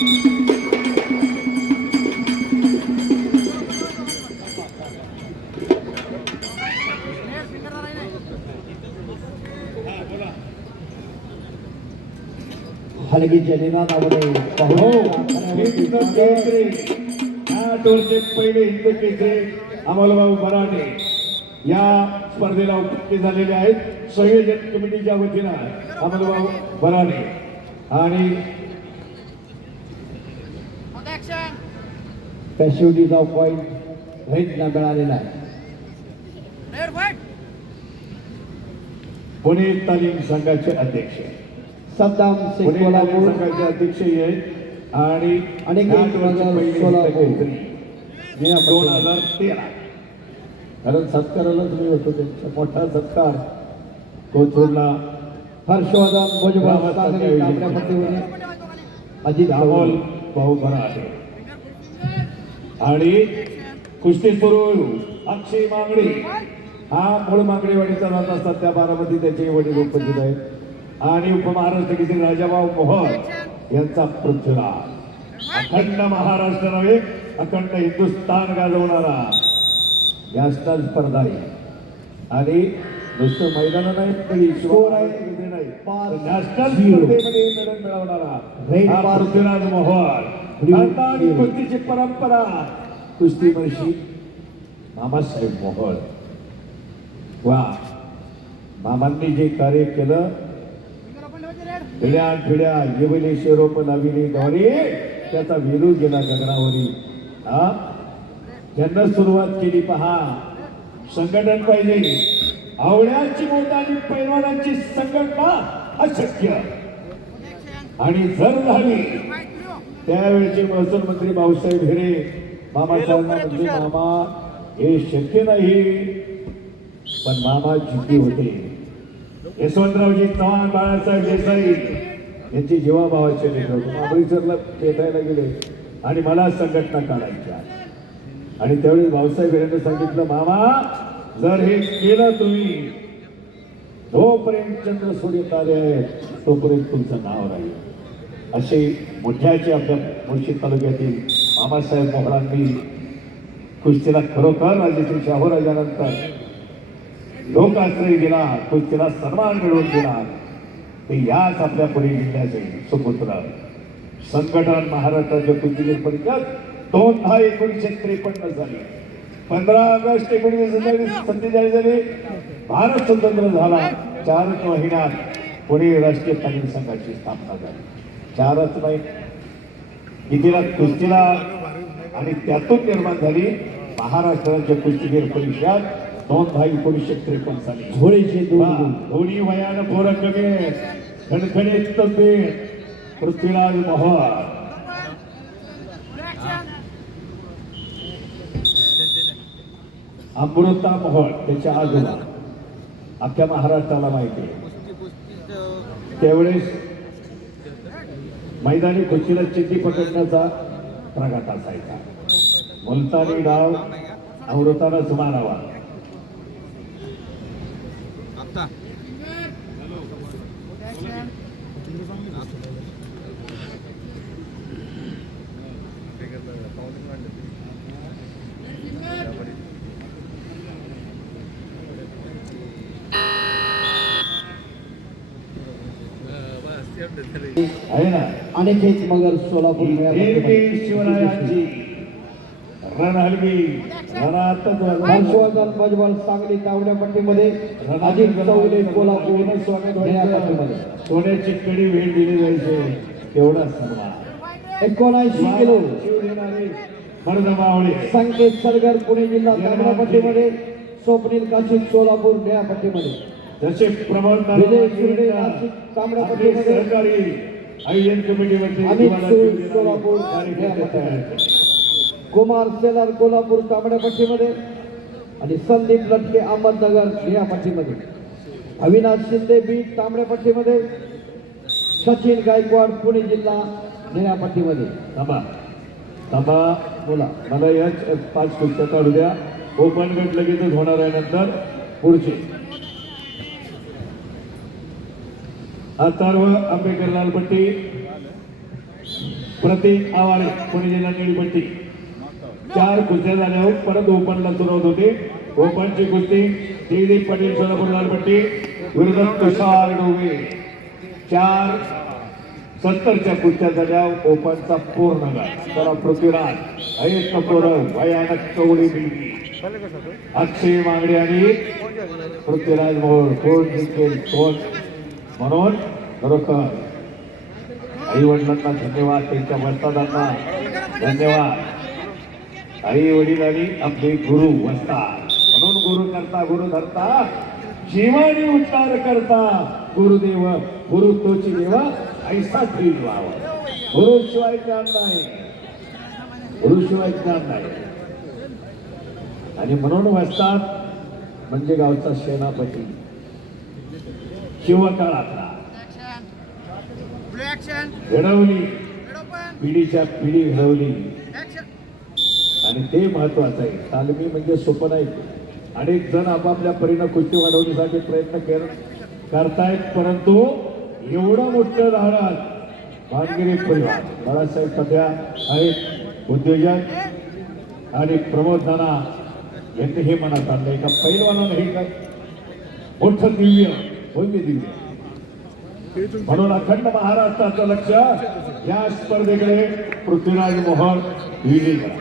हलगीच्या निनादामध्ये पहिले हिंद केसरी अमोलभाऊ बराटे या स्पर्धेला उपस्थित झालेले आहेत. संयोजन कमिटीच्या वतीनं अमोलभाऊ बराटे आणि पॅसिव्हिटीचा पॉइंट व्हाईटला मिळालेला आहे. पुणे तालीम संघाचे अध्यक्ष सद्दाम शेख पुणे तालीम कोल्हापूर संघाचे अध्यक्ष आहेत आणि अनिकेत मगर सोलापूर 2013. कारण सत्कारालाच मी होतो त्यांचा मोठा सत्कार कोथरूडला हर्षवर्धन भुजबळ सांगली तांबड्या पट्टीमध्ये अजित अमोल भाऊ बराटे आणि कुस्ती सुरू अक्षय मांगडे हा मूळ मांगडेवाडीचा राहत असतात त्या बारामती त्याचे वडील उपस्थित आहेत आणि उपमहाराष्ट्र केसरी राजाभाऊ मोहोळ यांचा पृथ्वीराज अखंड महाराष्ट्र नव्हे अखंड हिंदुस्थान गाजवणारा नॅशनल स्पर्धा आहे आणि नुसतं मैदान नाही स्कोर आहे नॅशनल स्पर्धेमध्ये मेडल मिळवणारा हा पृथ्वीराज मोहोळ आणि कुस्तीची परंपरा कुस्ती वर्षी मामासाहेब मोहोळ वा मामांनी जे कार्य केलं पिढ्या पिढ्या येवले शेरोप लाविले गौरी त्याचा विरू गेला गगनावरी. ज्यांना सुरुवात केली पहा संघटन पाहिजे आवड्याची मोठ आणि पैलवानांची संघटना अशक्य आणि जर झाली त्यावेळेचे महसूल मंत्री भाऊसाहेब हिरे मामासाहेबांना म्हणजे मामा हे शक्य नाही पण मामा जिद्दी होते. यशवंतरावजी चव्हाण बाळासाहेब देसाई यांचे जीवाभावाचे लेकर महाबळेश्वरला भेटायला गेले आणि मला संघटना काढायच्या आणि त्यावेळी भाऊसाहेब यांनी सांगितलं मामा जर हे केलं तुम्ही जोपर्यंत चंद्र सूर्य आले आहेत तोपर्यंत तुमचं नाव राहील. असे मोठ्याचे आपल्या मुळशी तालुक्यातील मामासाहेब मोहळांनी कुस्तीला खरोखर राजश्री शाहूराजानंतर लोकाश्रय दिला कुस्तीला सन्मान मिळवून दिला ते याच आपल्या पुणे जिल्ह्याचे सुपुत्र संघटन महाराष्ट्राच्या कुस्तीगीर परिषद 1953 झाली. 15 ऑगस्ट 1947 झाली. भारत स्वतंत्र झाला. 4 महिन्यात पुणे राष्ट्रीय तालीम संघाची स्थापना झाली. 4च नाही कितीला कुस्तीला आणि त्यातून निर्माण झाली महाराष्ट्राच्या कुस्तीगीर परिषद 1953 साली. झोळीचे दोन्ही वयानं पोरं कमी खणखणीत तब्येत पृथ्वीराज मोहोळ अमृता मोहोळ त्याच्या आजोबा अख्ख्या महाराष्ट्राला माहिती आहे. त्यावेळेस मैदानी कुस्तीला चिठ्ठी पकडण्याचा प्रघात असायचा. मुलतानी डाव अमृतानंच मारावा. आहे ना अनिकेत मगर सोलापूर शिवरायांची रणहलगी हर्षवर्धन भुजबळ सांगली तावड्या पट्टीमध्ये अजित चौले कोल्हापूर पट्टीमध्ये सोन्याची कडी भेट दिली जायचे तेवढा सन्मान 79 किलो मर्दमावळे संकेत सरगर पुणे जिल्हा तांबडा पट्टीमध्ये स्वप्नील काशीद सोलापूर निळ्या पट्टीमध्ये जसे प्रमोद विजय शिर्डे नाशिक तांबडा पट्टीमध्ये सहकारी आयोजन कमिटीमध्ये अमित सूळ सोलापूर निळ्या पट्टीमध्ये कुमार सेलार कोल्हापूर तांबड्या पट्टीमध्ये आणि संदीप लटके अहमदनगर निळ्या पट्टीमध्ये अविनाश शिंदे बीड तांबड्या पट्टीमध्ये सचिन गायकवाड पुणे जिल्हा निळ्या पट्टीमध्ये. थांबा बोला मला याच 5 कुस्त्या काढू द्या. ओपन गट लगेचच होणार आहे. नंतर पुढचे अथर्व आंबेकर लालपट्टी प्रतीक आवाळे पुणे जिल्हा निळीपट्टी 4 कुस्त्या झाल्यावर परत ओपनला सुरुवात होते. ओपनची कुस्ती जयदीप पाटील सोलापूर लालपट्टी विरुद्ध तुषार डोवे 4:70च्या कुस्त्या झाल्या. ओपनचा पूर्ण गाठ त्याला पृथ्वीराज अय्यप्प कौरव भयानक कवडी बिलगी अक्षय मागडे आणि पृथ्वीराज मोहोळ कोण जिंकेल कोण म्हणून खरोखर आई वडिलांना धन्यवाद, त्यांच्या वस्तादांना धन्यवाद. आई वडील आणि आपले गुरु वस्ताद म्हणून गुरु करता गुरु धरता जीवानी उद्धार करता गुरुदेव गुरु तोची देवा ऐसा ठीक व्हावा. गुरु शिवाय ज्ञान नाही, गुरु शिवाय ज्ञान नाही. आणि म्हणून वस्ताद म्हणजे गावचा सेनापती शिवकाळातला घडवली पिढीच्या पिढी घडवली आणि ते महत्वाचं आहे. तालमी म्हणजे सोपं नाही. अनेक जण आपापल्या परीनं कुस्ती वाढवण्यासाठी प्रयत्न करतायत, परंतु एवढं मोठं झाडात भानगिरी परिवार बाळासाहेब सध्या आहेत उद्योजक आणि प्रमोद नाना यांनी हे मनात आणलंय का पैलवानानं हे काय मोठं दिव्य भव्य दिव्य म्हणून अखंड महाराष्ट्राचं लक्ष या स्पर्धेकडे पृथ्वीराज मोहोळ विजयी करा.